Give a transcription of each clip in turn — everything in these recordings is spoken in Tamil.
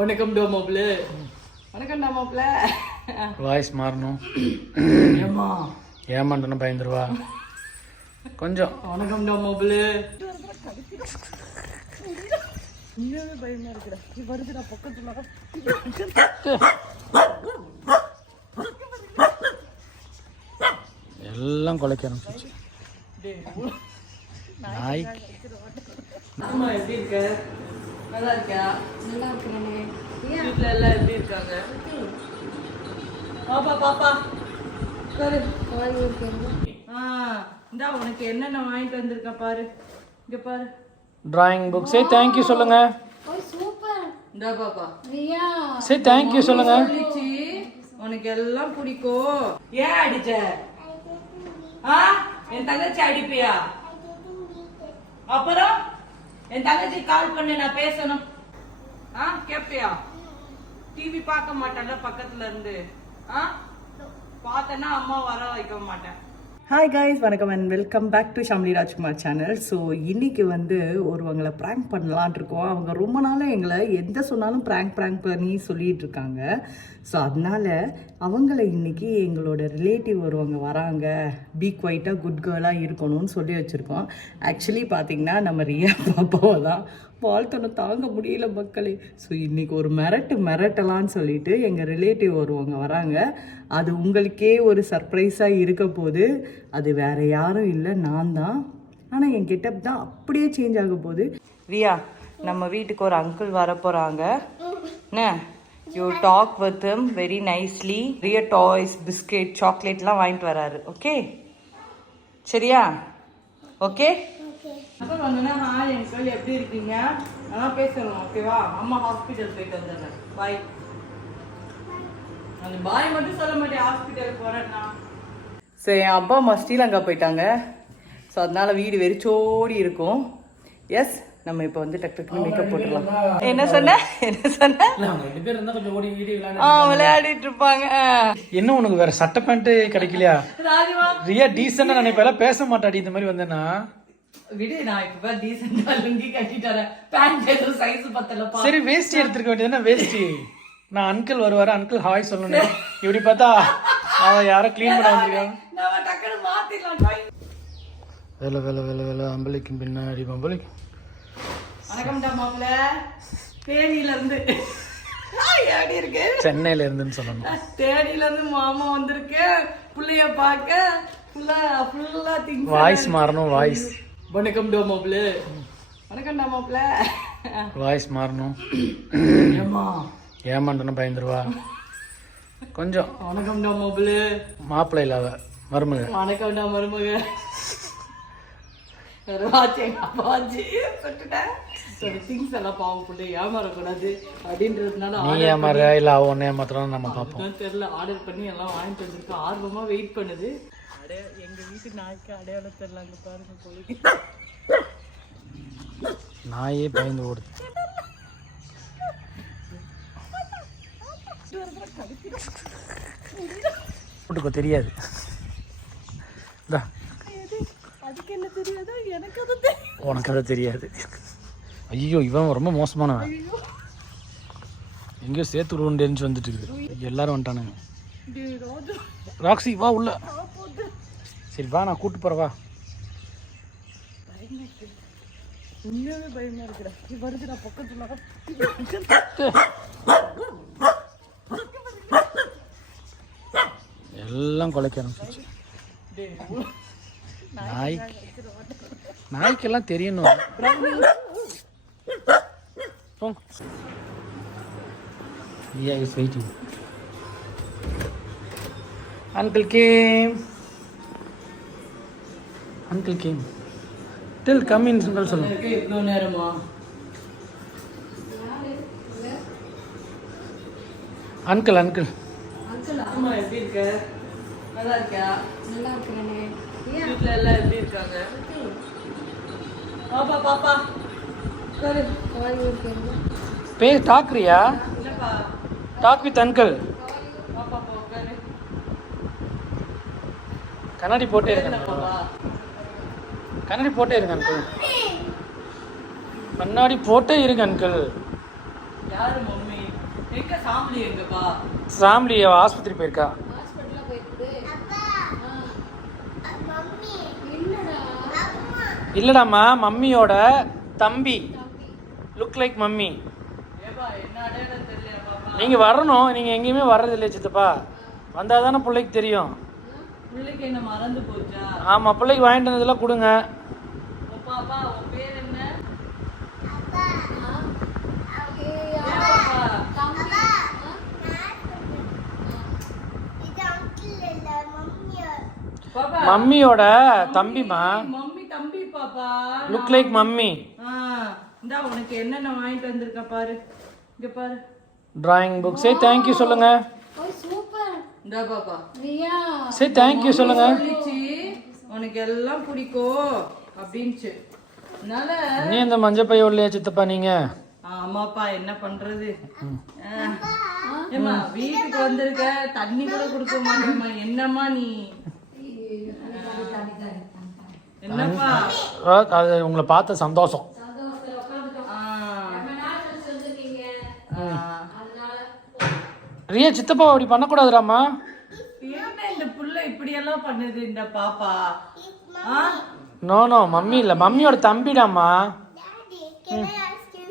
வணக்கம் டோ மாப்ள. வணக்கம் டோ மாப்ள. வாய்ஸ் மாறணும். ஏமா ஏமாண்டன பயந்துருவா கொஞ்சம். வணக்கம் டோ மாப்ள. இன்னும் பயமா இருக்குடா. நீ வருதுடா பக்கத்துல. எல்லாம் குலைக்க ஆரம்பிச்சிச்சு. நாய் அம்மா எப்படி இருக்க? நல்லா இருக்கியா? நல்லா இருக்கிறேனே. வீட்டுல எல்லாம் எப்படி இருக்காங்க? பாப்பா பாப்பா சரி. இந்தா உனக்கு என்னென்ன வாங்கிட்டு வந்திருக்க பாரு. இங்க பாரு. Drawing book. சே தேங்க்யூ சொல்லுங்க. ஓ சூப்பர். இந்தா பாப்பா. ரியா சே தேங்க்யூ சொல்லுங்க. சொல்லிச்சு உனக்கு எல்லாம் பிடிக்கும். ஏன் அடிச்ச? என் தங்கச்சி அடிப்பியா? அப்புறம் என் தங்கச்சி கால் பண்ணு, நான் பேசணும். கேப்பியா? டிவி பார்க்க மாட்டேன்ல பக்கத்துல இருந்து. பார்த்தேன்னா அம்மா வர வைக்க மாட்டேன். ஹாய் காய்ஸ், வணக்கம் and welcome back to Shamli Rajkumar channel. So இன்றைக்கி ஒருவங்களை ப்ராங்க் பண்ணலான் இருக்கோம். அவங்க ரொம்ப நாளாக எங்களை எந்த சொன்னாலும் ப்ராங்க் பண்ணி சொல்லிகிட்டு இருக்காங்க. ஸோ அதனால் அவங்கள இன்றைக்கி எங்களோட ரிலேட்டிவ் ஒருவங்க வராங்க, பி குவைட்டாக குட் கேர்ளாக இருக்கணும்னு சொல்லி வச்சுருக்கோம். ஆக்சுவலி பார்த்திங்கன்னா நம்ம ரியா பாப்பாவை தான் வாழ்த்தணும் தாங்க முடியல மக்களே. ஸோ இன்றைக்கி ஒரு மிரட்டலான்னு சொல்லிட்டு எங்கள் ரிலேட்டிவ் ஒருவங்க வராங்க. அது உங்களுக்கே ஒரு சர்ப்ரைஸாக இருக்க போது. அது வேறு யாரும் இல்லை, நான் தான். ஆனால் என் கெட்டப் தான் அப்படியே சேஞ்ச் ஆக போகுது. ரியா, நம்ம வீட்டுக்கு ஒரு அங்கிள் வர போகிறாங்க. என்ன you talk with him very nicely. Riya toys, biscuit, சாக்லேட்லாம் வாங்கிட்டு வராரு. ஓகே சரியா? ஓகே. அப்போ வந்தோன்னா ஹாய் அங்கிள் எப்படி இருக்கீங்க பேசணும். ஓகேவா? அம்மா ஹாஸ்பிட்டல் போயிட்டு வந்துடுறேன். பாய். அந்த பாய் மட்டும் சொல்ல மாட்டேன், ஹாஸ்பிட்டலுக்கு போகிறேன்னா. சரி, என் அப்பா அம்மா ஸ்ரீலங்கா போயிட்டாங்க. ஸோ அதனால வீடு வெறிச்சோடி இருக்கும். எஸ், நம்ம இப்போ டக்கு மேக்கப் போட்டுடலாம். என்ன சொன்ன? விளையாடிட்டு இருப்பாங்க. என்ன உனக்கு வேற சட்டை பேண்ட் கிடைக்கலையா? ரியா டீசெண்டா நினைப்பா, பேச மாட்டாடி இந்த மாதிரி வந்தேன்னா. விடு, நான் இப்ப டீசெண்டா லுங்கி கட்டிட்டறேன். பேண்ட் ஏதோ சைஸ் பத்தலப்பா. சரி, வேஷ்டி எடுத்துக்க வேண்டியதுனா வேஷ்டி. நான் அங்கிள் வருவாரு, அங்கிள் ஹாய் சொல்லணும். இப்படி பார்த்தா அவ யார க்ளீன் பண்ண வந்திருக்காங்க. நான் டக்குனு மாத்திடலாம். வேலை அம்பளிக்கும் பின்னாடி அம்பளிக்கு. வணக்கம் டா மாப்ள. தேனியில இருந்து. எப்படி இருக்கு? சென்னையில இருந்துன்னு சொல்லணும். தேனியில இருந்து மாமா வந்திருக்கு புள்ளைய பார்க்க. ஃபுல்லா திங்ஸ். வாய்ஸ் மாறணும். வாய்ஸ். வணக்கம் டோ மாப்ள. வணக்கம் டா மாப்ள. வாய்ஸ் மாறணும். ஏமா ஏமாண்டன பயந்துருவா கொஞ்சம். வணக்கம் டா மாப்ள. மாப்பிள்ளை இல்லாத மருமக. வணக்கம் டா மருமக. திங்ஸ் எல்லாம் பாவம் புள்ளை ஏமாறக்கூடாது அப்படின்றதுனால நீ ஏமாற இல்ல அவ ஒன்னு ஏமாத்துறான்னு நம்ம பார்ப்போம். தெரியல, ஆர்டர் பண்ணி எல்லாம் வாங்கிட்டு வந்திருக்கோம். ஆர்வமா வெயிட் பண்ணுது. எங்க வீட்டு நாய்க்கு அடையாளம் தெரியலாங்க பாருங்க. பொழுது நாயே பயந்து ஓடுது. கூட்டுக்கோ தெரியாது. அதுக்கு என்ன தெரியாதோ, எனக்கு அது உனக்கு அதை தெரியாது. ஐயோ, இவன் ரொம்ப மோசமானவன். எங்கேயோ சேர்த்து விடுவோன்னு வந்துட்டு இருக்குது. எல்லாரும் வந்துட்டானுங்க. ராக்ஸி வா உள்ள. சரி வா, நான் கூட்டு போறவா. உண்மையாவே பயமா இருக்குடா. நீ வருதுடா பக்கத்துல. எல்லாம் குலைக்க ஆரம்பிச்சிச்சு. நாய்க்கெல்லாம் தெரியணும். Uncle came. Till come in சொல்லுங்க. இவ்வளவு நேரமா? அங்கிள் அம்மா எப்படி இருக்க? நல்லா இருக்கியா? நல்லா இருக்கிறேனே. வீட்டுல எல்லாம் எப்படி இருக்காங்க? பாப்பா பாப்பா சரி. டாக்ரியா? Talk with uncle. பாப்பா உட்காரு. கண்ணாடி போட்டே இருங்க. கண்ணாடி போட்டே இருங்க அங்கிள். கண்ணாடி போட்டே இருங்க அங்கிள். யாரு மம்மி? எங்க சாம்பலி எங்கப்பா? சாம்லி ஆஸ்பத்திரி போயிருக்கா. ஹாஸ்பிட்டல்ல போயிட்டு இல்லடா இல்லடாம்மா, மம்மியோட தம்பி. Look like mummy. ஏப்பா என்ன அடையாளம் தெரியல பாப்பா. நீங்கள் வரணும், நீங்கள் எங்கேயுமே வர்றது இல்லையா சித்தப்பா? வந்தால் தானே பிள்ளைக்கு தெரியும். பிள்ளைக்கு என்ன மறந்து போச்சா? ஆமாம், பிள்ளைக்கு வாங்கிட்டு வந்ததெல்லாம் கொடுங்க. உன் பாப்பா உன் பேர் என்ன? பாப்பா மம்மியோட தம்பிமா. மம்மி தம்பி பாப்பா. Look like mummy. இந்தா உனக்கு என்னென்ன வாங்கிட்டு வந்திருக்க பாரு. இங்க பாரு. Drawing book. சே தேங்க்யூ சொல்லுங்க. ஓய் சூப்பர். இந்தா பாப்பா. ரியா சே தேங்க்யூ சொல்லுங்க. சொல்லிச்சு உனக்கு எல்லாம் பிடிக்கும் அப்படின்ச்சு. அதனால நீ இந்த மஞ்சள் பைய இல்லையா சித்தப்பா நீங்க? ஆமாப்பா என்ன பண்றது. ஏம்மா வீட்டுக்கு வந்திருக்க தண்ணி கூட கொடுக்க மாட்டேம்மா. என்னம்மா நீ? என்னப்பா? அது உங்களை பார்த்த சந்தோஷம். ரியா சித்தப்பா அப்படி பண்ணக்கூடாதுராம்மா. என்ன இந்த புள்ள இப்படி எல்லாம் பண்ணுது இந்த பாப்பா? நோ நோ, மம்மி இல்ல, மம்மியோட தம்பிடாம்மா. Daddy, can I ask you?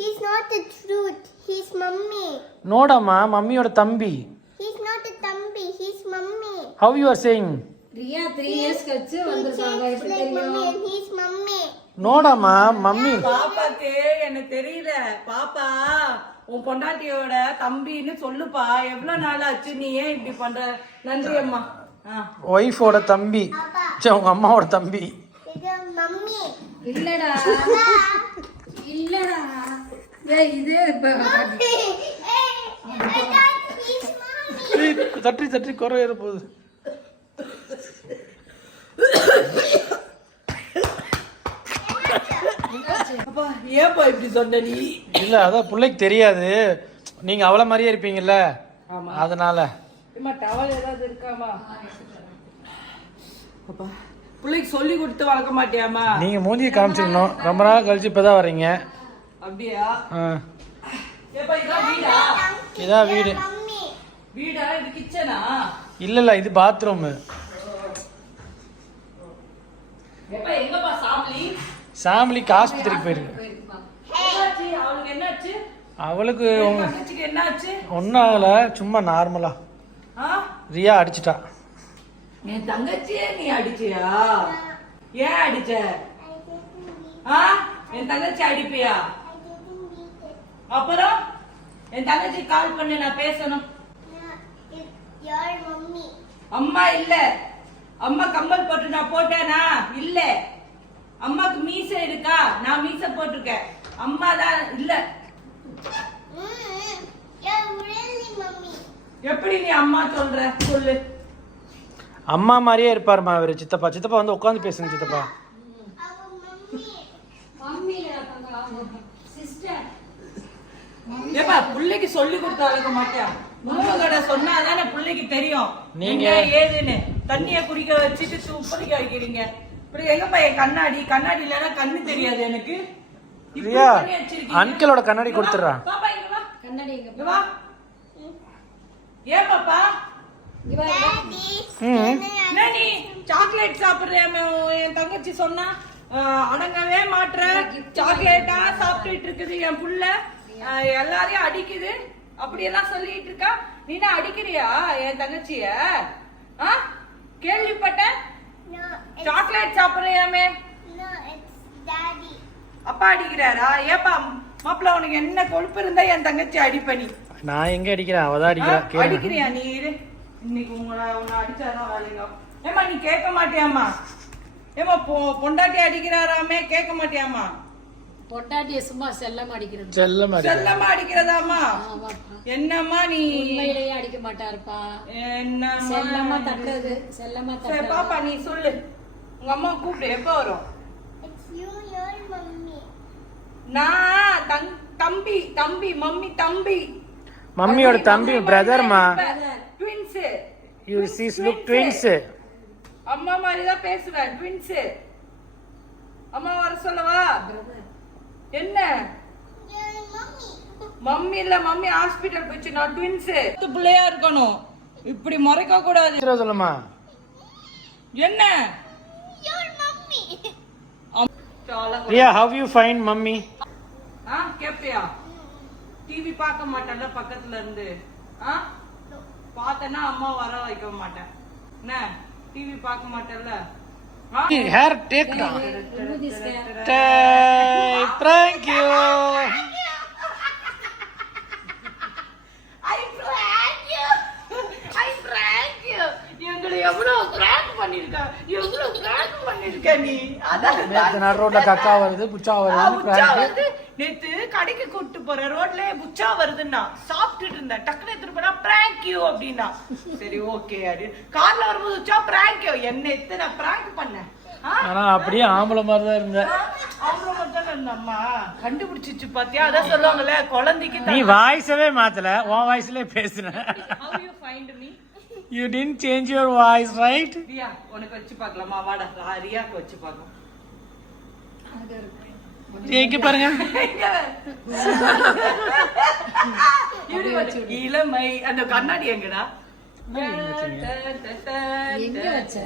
He's not the truth. He's mummy. நோடாம்மா, மம்மியோட தம்பி. He's not a Thambi. He's mummy. How you are saying? Riya 3 years கழிச்சு வந்திருக்காங்க. It's எப்படி like mummy தெரியும்? and he's mummy. நோடாம்மா, மம்மி. பாப்பாக்கு எனக்கு தெரியல. பாப்பா உன் பொண்டாட்டியோட தம்பின்னு சொல்லுப்பா. எவ்வளவு நாள் ஆச்சு நீ ஏன் இப்படி பண்ற? நன்றி அம்மா. ஒய்ஃபோட தம்பி. சே, உங்க அம்மாவோட தம்பி. It's a mummy. இல்லடா இல்லடா. ஏய் இதே இப்ப Hey, I thought he's mummy. தட்டி தட்டி குறை ஏற போகுது. அப்பா ஏப்பா இப்படி சொன்ன நீ? இல்ல, அதான் பிள்ளைக்கு தெரியாது. நீங்க அவளை மாதிரியே இருப்பீங்கல்ல, அதனால. அம்மா டவல் ஏதாவது இருக்காமா? அப்பா பிள்ளைக்கு சொல்லி கொடுத்து வளர்க்க மாட்டியாமா? நீங்க மூஞ்சியை காமிச்சிக்கணும். ரொம்ப நாள் கழிச்சு இப்பதான் வர்றீங்க. அப்படியா? ஆ. ஏப்பா இதான் வீடா? இதான் வீடு. Mummy. வீடா? இது கிச்சனா? இல்ல இல்ல, இது பாத்ரூம். ஏப்பா எங்கப்பா சாமலி? சாமிலிக்கு ஆஸ்பத்திரிக்கு போயிருக்கு. என்னாச்சு? அவளுக்கு என்னாச்சு? அவளுக்கு என் தங்கச்சிக்கு என்னாச்சு? ஒன்றும் ஆகல, சும்மா நார்மலா. ஆ? ரியா அடிச்சிட்டா. என் தங்கச்சியே நீ அடிச்சியா? ஏன் அடிச்ச? I didn't beat ஆ? என் தங்கச்சி அடிப்பியா? I didn't beat it. அப்புறம் என் தங்கச்சி கால் பண்ணு, நான் பேசணும். No, it's your mummy. அம்மா இல்ல. அம்மா கம்மல் போட்டு நான் போட்டேனா? இல்ல. அம்மாக்கு மீசை இருக்கா? நான் மீசை போட்டிருக்கேன். அம்மா தான் இல்ல. You're really mummy. எப்படி நீ அம்மா சொல்ற? சொல்லு. அம்மா மாதிரியே இருப்பாருமா அவரு. சித்தப்பா சித்தப்பா வந்து உட்காந்து பேசுங்க சித்தப்பா. Our mummy. Mummy sister. ஏப்பா பிள்ளைக்கு சொல்லி கொடுத்து வளர்க்க மாட்டியா? உங்களோட சொன்னாதானே பிள்ளைக்கு தெரியும் நீங்க நீங்க ஏதுன்னு. தண்ணிய குடிக்க வச்சுட்டு துப்பறிக்க வைக்கிறீங்க. இப்படி எங்கப்பா என் கண்ணாடி? கண்ணாடி இல்லைன்னா கண்ணு தெரியாது எனக்கு. இப்படி ரியா, பண்ணி வச்சிருக்கீங்க. அங்கிளோட கண்ணாடி இங்க வா. கொடுத்துட்றா. பாப்பா இங்க வா. கண்ணாடி இங்க எங்க வா. ஏன் பாப்பா? Daddy. என்ன நீ சாக்லேட் சாப்பிடுறியாமே? என் தங்கச்சி சொன்னா அடங்கவே மாட்ற. சாக்லேட்டா சாப்பிட்டுட்டு இருக்குது என் புள்ள. எல்லாரையும் அடிக்குது அப்படியெல்லாம் சொல்லிட்டு இருக்கா. நீனா அடிக்கிறியா என் தங்கச்சிய? கேள்விப்பட்டேன். No, சாக்லேட் சாப்பிடுறியாமே? no, it's Daddy. அப்பா அடிக்கிறாரா? ஏப்பா மாப்பிள்ள உனக்கு என்ன கொழுப்பு இருந்தா என் தங்கச்சி அடிப்பனி? நான் எங்க அடிக்கிறேன், அவதான் அடிக்கிறா. கேளு. அடிக்கிறியா நீ? இரு, இன்னைக்கு உன்னை அடிச்சாதான் வேலைங்க. ஏமா நீ கேட்க மாட்டியாமா? ஏமா பொண்டாட்டி அடிக்கிறாராமே, கேட்க மாட்டியாமா? பொட்டாட்டிய சும்மா செல்லம் அடிக்கிறது. செல்லமா அடிக்கிறா. செல்லமா அடிக்கிறதாமா? ஆமாப்பா. என்னம்மா நீ? உண்மையிலேயே அடிக்க மாட்டாருப்பா. என்னம்மா? செல்லமா தட்டுறது. செல்லமா சரி தட்டுறது. பாப்பா நீ சொல்லு. உங்க அம்மா கூப்பிடு. எப்ப வரும்? It's you, your mummy. நான் தம்பி தம்பி மம்மி தம்பி. மம்மியோட தம்பி பிரதர்மா. Twins. You sees look twins. அம்மா மாதிரி தான் பேசுவேன். ட்வின்ஸ். அம்மா வர சொல்லவா? என்ன? Your mummy. மம்மி இல்ல மம்மி ஹாஸ்பிடல் போயிச்சு நான் ட்வின்ஸ் பிள்ளையா இருக்கணும் இப்படி முறைக்க கூடாது சொல்லுமா என்ன Your mummy. Riya how you find mummy கேப்பியா டிவி பார்க்க மாட்டேன்ல பக்கத்துல இருந்து பார்த்தேன்னா அம்மா வர வைக்க மாட்டேன் என்ன டிவி பார்க்க மாட்டேன்ல hair take down thank you எங்களை எவ்வளவு கிராண்ட் பண்ணிருக்க நீ அதான் நேத்து நடு ரோட்ல கக்கா வருது புச்சா வருது நேத்து கடைக்கு கூட்டு போற ரோட்ல புச்சா வருதுன்னா சாப்பிட்டுட்டு இருந்தேன் டக்குனு எடுத்துட்டு போனா பிராங்க் யூ அப்படின்னா சரி ஓகே அது கார்ல வரும்போது உச்சா பிராங்க் யூ என்ன எடுத்து நான் பிராங்க் பண்ணேன் ஆனா அப்படியே ஆம்பளை மாதிரி தான் இருந்த அவ்வளவு மட்டும் இருந்தம்மா கண்டுபிடிச்சிச்சு பாத்தியா அதான் சொல்லுவாங்கல்ல குழந்தைக்கு நீ வாய்ஸவே மாத்தல உன் வாய்ஸ்லயே பேசுன how you find me you didn't change your voice right Riya உனக்கு வச்சு பார்க்கலாமா வாடா ரியாக்கு வச்சு பார்க்கலாம் எங்க பாருங்க இளமை அந்த கண்ணாடி எங்கடா எங்க வச்ச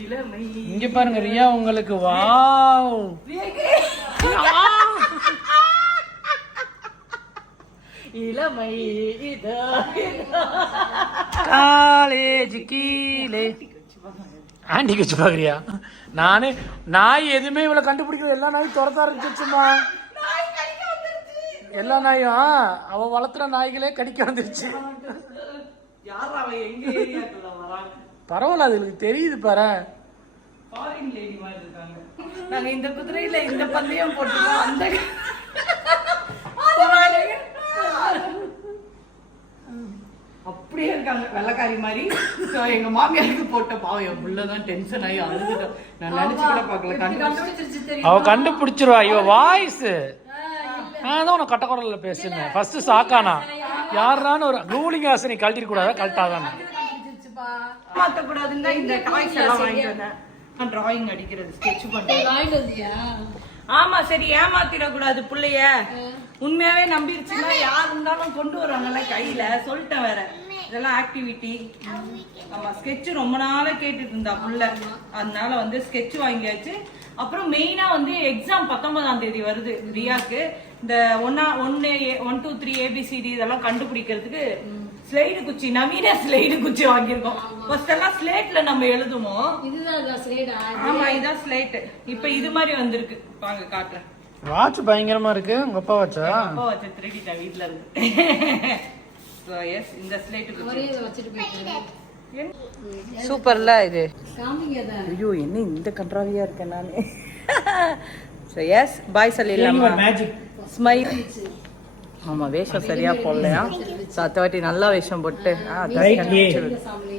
இளமை இங்க பாருங்க ரியா உங்களுக்கு வாவ் இளமை இதோ காலேஜ் கீழே ஆண்டிக்கு வச்சு பாக்குறியா நானே நாய் எதுவுமே இவ்வளவு கண்டுபிடிக்கிறது எல்லா நாயும் துரத்தா இருந்துச்சுமா எல்லா நாயும் அவ வளர்த்துற நாய்களே கடிக்க வந்துருச்சு யார் அவன் எங்க ஏரியாக்குள்ள வராங்க பரவாயில்ல அது எனக்கு தெரியுது பாரு ஃபாரின் லேடி மாதிரி இருக்காங்க நாங்க இந்த குதிரையில இந்த பந்தயம் போட்டுருக்கோம் அந்த அப்படியே இருக்காங்க வெள்ளக்காரி மாதிரி So, எங்க மாமியாருக்கு போட்ட பாவம் என் புள்ளதான் டென்ஷன் ஆகி அழுதுட்டோம் நான் நினைச்சு கூட பாக்கல கண்டுபிடிச்சிருச்சு தெரியும் அவ கண்டுபிடிச்சிருவா இவ வாய்ஸ் நான் தான் உனக்கு கட்டக்குடல பேசுனேன் ஃபர்ஸ்ட் சாக்கானா யாரான்னு ஒரு ரூலிங் ஆசை நீ கழட்டிட கூடாதா கழட்டாதான் கண்டுபிடிச்சிருச்சுப்பா மாத்த கூடாதுன்னு இந்த டாய்ஸ் எல்லாம் வாங்கிட்டு வந்தேன் நான் டிராயிங் அடிக்கிறது ஸ்கெட்ச் பண்றேன் வாங்கிட்டு வந்தியா ஆமா சரி ஏமாத்திடக்கூடாது புள்ளைய உண்மையாவே நம்பிருச்சுன்னா யார் இருந்தாலும் கொண்டு வருவாங்கல்ல கையில சொல்லிட்டேன் வேற இதெல்லாம் ஆக்டிவிட்டி ஆமா ஸ்கெட்ச் ரொம்ப நாளா கேட்டுட்டு இருந்தா புள்ள அதனால வந்து ஸ்கெட்ச் வாங்கியாச்சு அப்புறம் மெயினா வந்து எக்ஸாம் 19ஆம் தேதி வருது ரியாக்கு இந்த 1 2 3 ABCD இதெல்லாம் கண்டுபிடிக்கிறதுக்கு ஸ்லைடு குச்சி நவீன ஸ்லைடு குச்சி வாங்கியிருக்கோம் ஃபர்ஸ்ட் எல்லாம் ஸ்லேட்ல நம்ம எழுதுவோம் இதுதான் ஸ்லைடா ஆமா இதான் ஸ்லேட் இப்ப இது மாதிரி வந்திருக்கு வாங்க காட்டுறேன் வாட்ச் பயங்கரமா இருக்கு உங்க அப்பா வாட்சா அப்பா வச்ச 3D வீட்ல இருக்கு சோ எஸ் இந்த ஸ்லேட் ஒரே இதை வச்சுட்டு போயிட்டாரு சூப்பர்ல இது காமிங்க தான் ஐயோ என்ன இந்த கன்றாவியா இருக்கேன் நானு சோ எஸ் பாய் சொல்லிடலாமா மேஜிக் ஸ்மைல் ஆமா வேஷம் சரியா போடலையா சோ அத்தவாட்டி நல்லா வேஷம் போட்டு சாமி